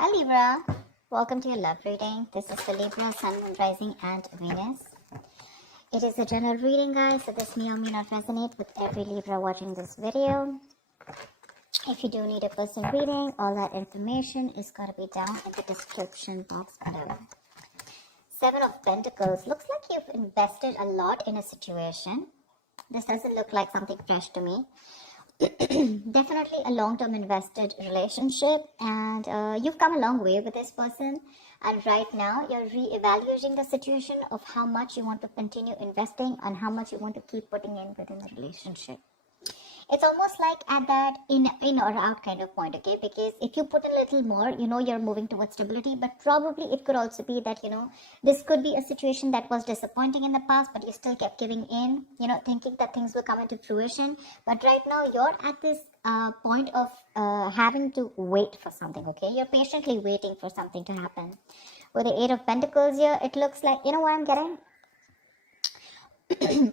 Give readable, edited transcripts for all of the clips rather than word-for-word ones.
Hi Libra, welcome to your love reading. This is the Libra Sun, Moon, Rising and Venus. It is a general reading, guys, so this may or may not resonate with every Libra watching this video. If you do need a personal reading, all that information is going to be down in the description box below. Seven of Pentacles. Looks like you've invested a lot in a situation. This doesn't look like something fresh to me. Definitely a long-term invested relationship, and you've come a long way with this person, and right now you're re-evaluating the situation of how much you want to continue investing and how much you want to keep putting in within the relationship. It's almost like at that in or out kind of point, okay? Because if you put in a little more, you're moving towards stability, but probably it could also be that, this could be a situation that was disappointing in the past, but you still kept giving in, thinking that things will come into fruition. But right now you're at this point of having to wait for something, okay? You're patiently waiting for something to happen. With the Eight of Pentacles here, it looks like, you know what I'm getting?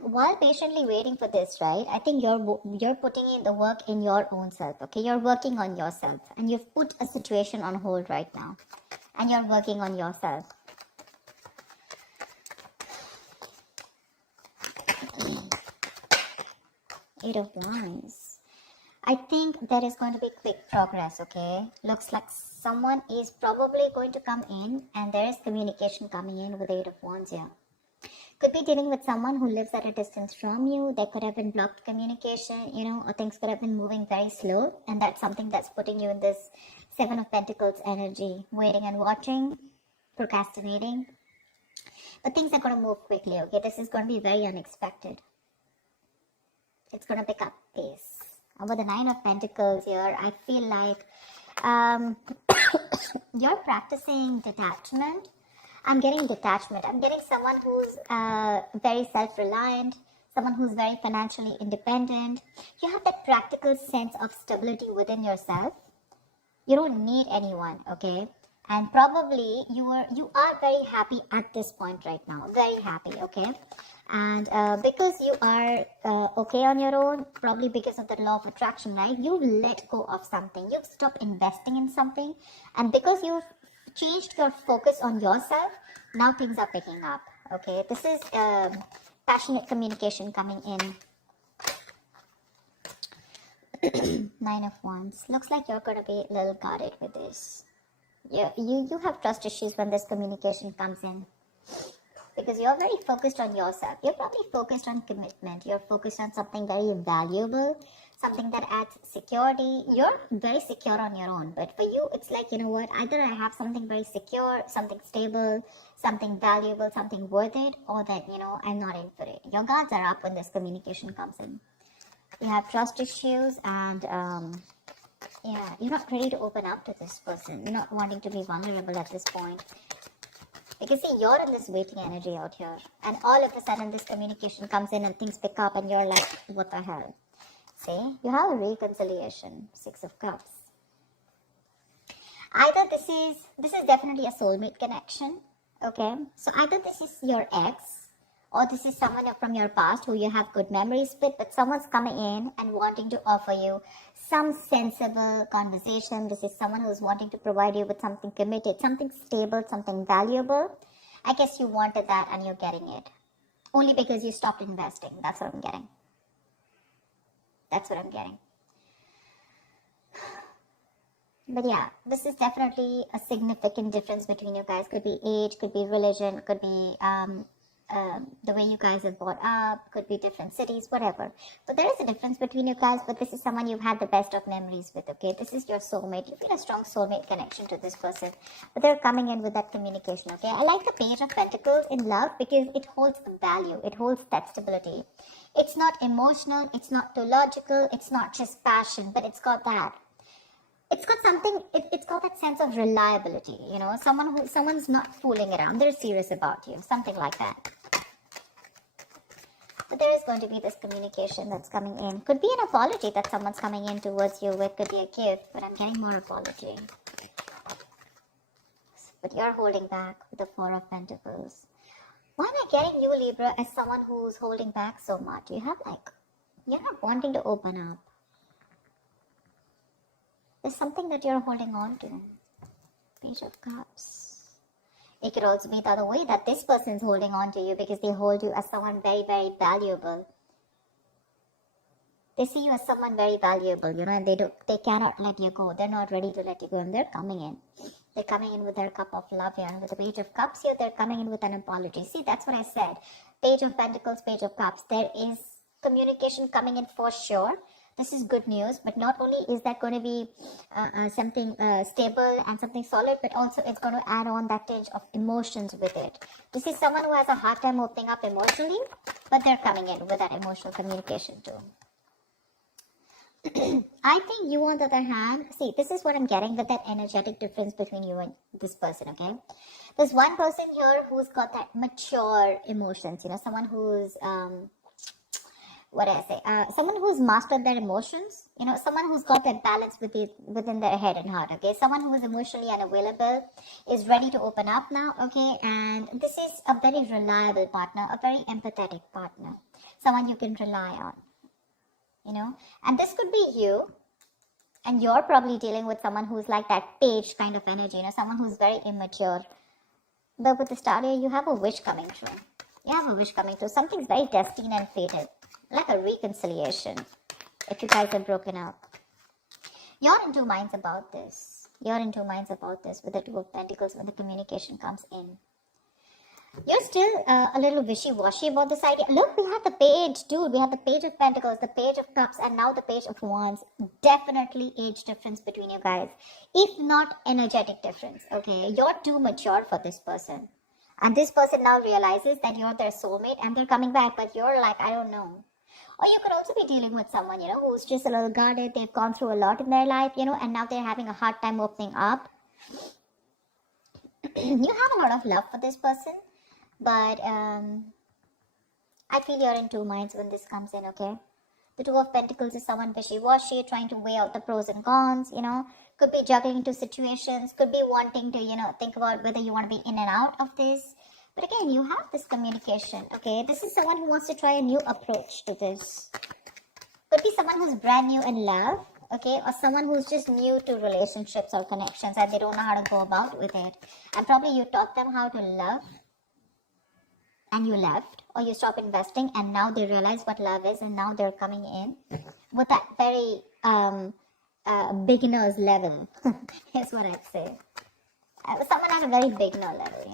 While patiently waiting for this, right, I think you're putting in the work in your own self, okay? You're working on yourself, and you've put a situation on hold right now, and you're working on yourself. Eight of Wands. I think there is going to be quick progress, okay? Looks like someone is probably going to come in, and there is communication coming in with the Eight of Wands here. Could be dealing with someone who lives at a distance from you. There could have been blocked communication, or things could have been moving very slow. And that's something that's putting you in this Seven of Pentacles energy. Waiting and watching, procrastinating. But things are going to move quickly, okay? This is going to be very unexpected. It's going to pick up pace. And with the Nine of Pentacles here, I feel like you're practicing detachment. I'm getting detachment. I'm getting someone who's very self-reliant, someone who's very financially independent. You have that practical sense of stability within yourself. You don't need anyone, okay? And probably you are very happy at this point right now. Very happy, okay? And because you are okay on your own, probably because of the law of attraction, right? You let go of something. You've stopped investing in something. And because you've changed your focus on yourself, now things are picking up, okay? This is passionate communication coming in. Nine of Wands. Looks like you're going to be a little guarded with this. You have trust issues when this communication comes in, because you're very focused on yourself. You're probably focused on commitment. You're focused on something very valuable, something that adds security. You're very secure on your own, but for you, it's like, you know what, either I have something very secure, something stable, something valuable, something worth it, or that, I'm not in for it. Your guards are up when this communication comes in. You have trust issues, and you're not ready to open up to this person. You're not wanting to be vulnerable at this point. Because see, you're in this waiting energy out here, and all of a sudden this communication comes in and things pick up and you're like, what the hell? See, you have a reconciliation. Six of Cups. Either this is definitely a soulmate connection, okay? So either this is your ex, or this is someone from your past who you have good memories with, but someone's coming in and wanting to offer you some sensible conversation. This is someone who's wanting to provide you with something committed, something stable, something valuable. I guess you wanted that and you're getting it. Only because you stopped investing. That's what I'm getting. That's what I'm getting. But yeah, this is definitely a significant difference between you guys. Could be age, could be religion, could be the way you guys are brought up, could be different cities, whatever. But there is a difference between you guys, but this is someone you've had the best of memories with, okay? This is your soulmate. You feel a strong soulmate connection to this person, but they're coming in with that communication, okay? I like the Page of Pentacles in love because it holds value. It holds that stability. It's not emotional. It's not too logical. It's not just passion, but it's got that. It's got something, it's got that sense of reliability, someone's not fooling around. They're serious about you, something like that. But there is going to be this communication that's coming in. Could be an apology that someone's coming in towards you with, could be a gift, but I'm getting more apology. But you're holding back with the Four of Pentacles. Why am I getting you, Libra, as someone who's holding back so much? You're not wanting to open up. There's something that you're holding on to. Page of Cups. It could also be the other way, that this person is holding on to you because they hold you as someone very, very valuable. They see you as someone very valuable, and they cannot let you go. They're not ready to let you go, and they're coming in. They're coming in with their cup of love here, and with the Page of Cups here, they're coming in with an apology. See, that's what I said. Page of Pentacles, Page of Cups. There is communication coming in for sure. This is good news, but not only is that going to be something stable and something solid, but also it's going to add on that tinge of emotions with it. This is someone who has a hard time opening up emotionally, but they're coming in with that emotional communication too. I think you, on the other hand, see, this is what I'm getting with that energetic difference between you and this person, okay? There's one person here who's got that mature emotions, someone who's, someone who's mastered their emotions, someone who's got that balance within their head and heart, okay? Someone who is emotionally unavailable is ready to open up now, okay? And this is a very reliable partner, a very empathetic partner, someone you can rely on. And this could be you, and you're probably dealing with someone who's like that page kind of energy, someone who's very immature. But with the star here, you have a wish coming true. Something's very destined and fated, like a reconciliation, if you guys are broken up. You're in two minds about this. With the Two of Pentacles when the communication comes in. You're still a little wishy-washy about this idea. Look, we have the page, dude. We have the Page of Pentacles, the Page of Cups, and now the Page of Wands. Definitely age difference between you guys. If not energetic difference, okay? You're too mature for this person. And this person now realizes that you're their soulmate and they're coming back, but you're like, I don't know. Or you could also be dealing with someone, who's just a little guarded. They've gone through a lot in their life, and now they're having a hard time opening up. You have a lot of love for this person. But I feel you're in two minds when this comes in, okay? The Two of Pentacles is someone wishy-washy, trying to weigh out the pros and cons, Could be juggling two situations, could be wanting to, think about whether you want to be in and out of this. But again, you have this communication, okay? This is someone who wants to try a new approach to this. Could be someone who's brand new in love, okay? Or someone who's just new to relationships or connections and they don't know how to go about with it. And probably you taught them how to love, and you left, or you stopped investing, and now they realize what love is, and now they're coming in with that very beginner's level. Here's what I'd say. Someone at a very beginner level,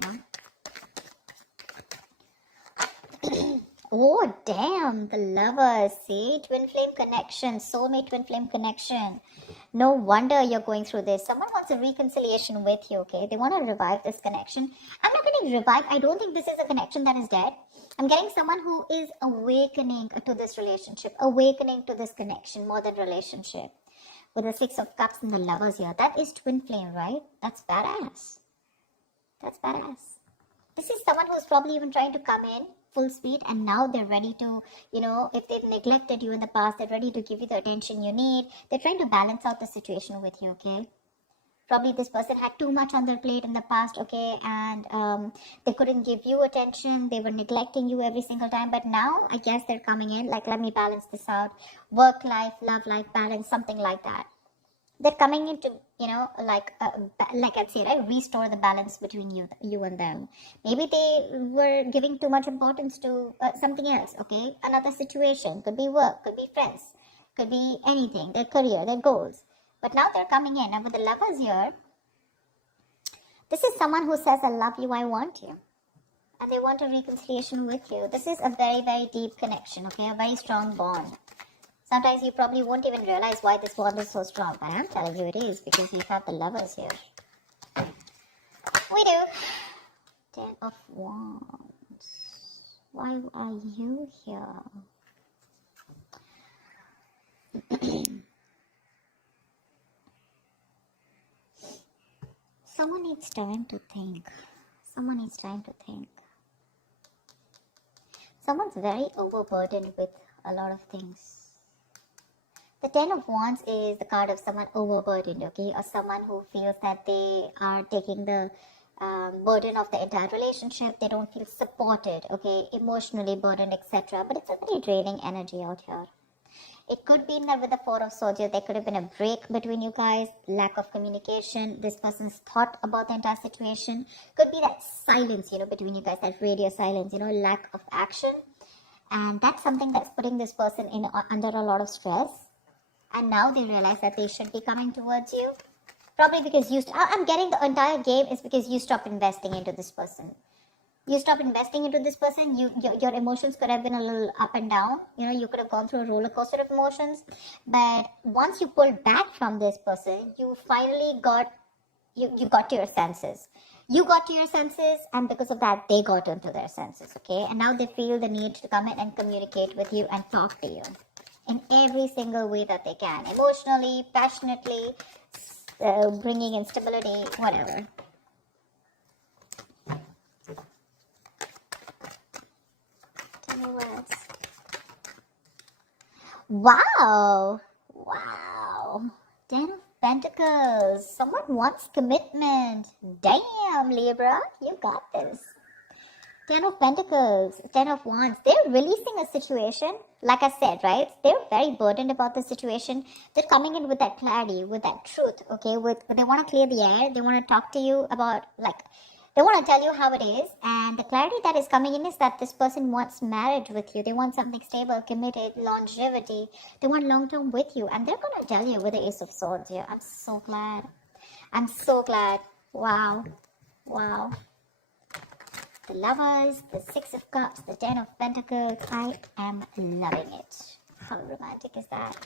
Oh, damn, the Lovers, see? Twin flame connection, soulmate twin flame connection. No wonder you're going through this. Someone wants a reconciliation with you, okay? They want to revive this connection. I'm not getting revived. I don't think this is a connection that is dead. I'm getting someone who is awakening to this relationship, awakening to this connection more than relationship. With the Six of Cups and the Lovers here. That is twin flame, right? That's badass. This is someone who's probably even trying to come in full speed, and now they're ready to, if they've neglected you in the past, they're ready to give you the attention you need. They're trying to balance out the situation with you, okay? Probably this person had too much on their plate in the past, okay, and they couldn't give you attention. They were neglecting you every single time, but now I guess they're coming in like, let me balance this out. Work life, love life balance, something like that. They're coming in to, like I'd say, right, restore the balance between you and them. Maybe they were giving too much importance to something else, okay? Another situation, could be work, could be friends, could be anything, their career, their goals. But now they're coming in, and with the Lovers here, this is someone who says, I love you, I want you. And they want a reconciliation with you. This is a very, very deep connection, okay? A very strong bond. Sometimes you probably won't even realize why this bond is so strong, but I'm telling you it is, because you have the Lovers here. We do. Ten of Wands. Why are you here? Someone needs time to think. Someone's very overburdened with a lot of things. The Ten of Wands is the card of someone overburdened, okay? Or someone who feels that they are taking the burden of the entire relationship. They don't feel supported, okay? Emotionally burdened, etc. But it's a very draining energy out here. It could be in there with the Four of Swords. There could have been a break between you guys, lack of communication. This person's thought about the entire situation. Could be that silence, between you guys, that radio silence, lack of action. And that's something that's putting this person in under a lot of stress. And now they realize that they should be coming towards you. Probably because I'm getting the entire game is because you stopped investing into this person. You stop investing into this person, your emotions could have been a little up and down. You could have gone through a roller coaster of emotions. But once you pulled back from this person, you finally got you got to your senses. You got to your senses, and because of that, they got into their senses, okay? And now they feel the need to come in and communicate with you and talk to you in every single way that they can. Emotionally, passionately, bringing in stability, whatever. Wow. Ten of Pentacles. Someone wants commitment. Damn, Libra, you got this. Ten of Pentacles, Ten of Wands. They're releasing a situation. Like I said, right? They're very burdened about the situation. They're coming in with that clarity, with that truth, okay? They want to clear the air. They want to talk to you about, they want to tell you how it is. And the clarity that is coming in is that this person wants marriage with you. They want something stable, committed, longevity. They want long-term with you. And they're going to tell you with the Ace of Swords here. I'm so glad. I'm so glad. Wow. The Lovers, the Six of Cups, the Ten of Pentacles. I am loving it. How romantic is that?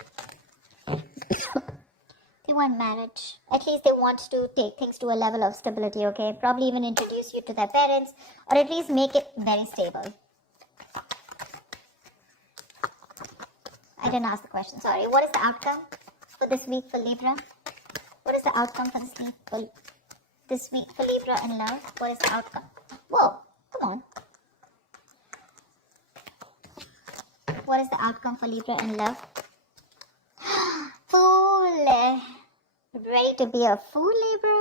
They want marriage. At least they want to take things to a level of stability, okay? Probably even introduce you to their parents, or at least make it very stable. I didn't ask the question, sorry. What is the outcome for this week for Libra? What is the outcome for this week for Libra in love? What is the outcome? Whoa, come on. What is the outcome for Libra in love? Fool. Ready to be a fool, Libra?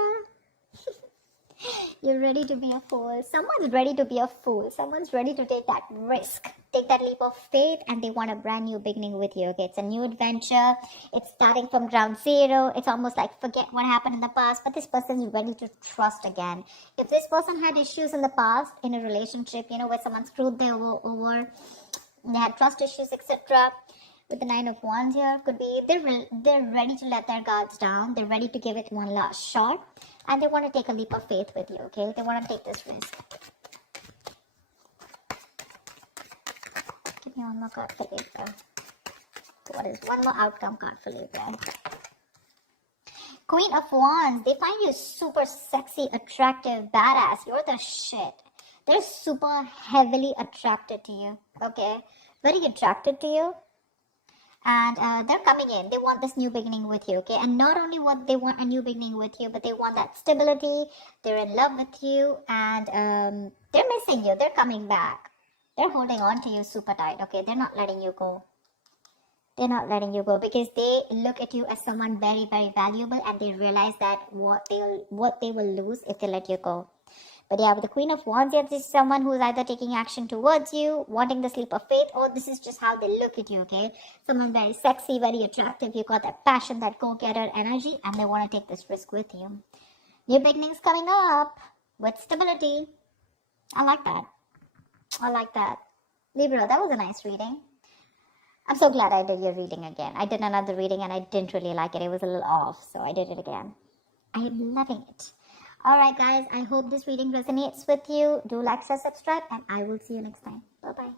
You're ready to be a fool. Someone's ready to be a fool. Someone's ready to take that risk. Take that leap of faith, and they want a brand new beginning with you. Okay, it's a new adventure. It's starting from ground zero. It's almost like forget what happened in the past, but this person is ready to trust again. If this person had issues in the past in a relationship, where someone screwed them over, they had trust issues, etc. With the Nine of Wands here, could be they're ready to let their guards down. They're ready to give it one last shot, and they want to take a leap of faith with you. Okay, they want to take this risk. Give me one more card for Libra. What is one more outcome card for Libra? Queen of Wands. They find you super sexy, attractive, badass. You're the shit. They're super heavily attracted to you. Okay, very attracted to you. And they're coming in. They want this new beginning with you, okay? And not only what they want a new beginning with you, but they want that stability. They're in love with you, and they're missing you. They're coming back. They're holding on to you super tight, okay? They're not letting you go. They're not letting you go because they look at you as someone very, very valuable, and they realize that what they will lose if they let you go. But yeah, with the Queen of Wands here, this is someone who's either taking action towards you, wanting the leap of faith, or this is just how they look at you, okay? Someone very sexy, very attractive. You got that passion, that go-getter energy, and they want to take this risk with you. New beginnings coming up with stability. I like that. I like that. Libra, that was a nice reading. I'm so glad I did your reading again. I did another reading and I didn't really like it. It was a little off, so I did it again. I am loving it. Alright guys, I hope this reading resonates with you. Do like, share, subscribe, and I will see you next time. Bye-bye.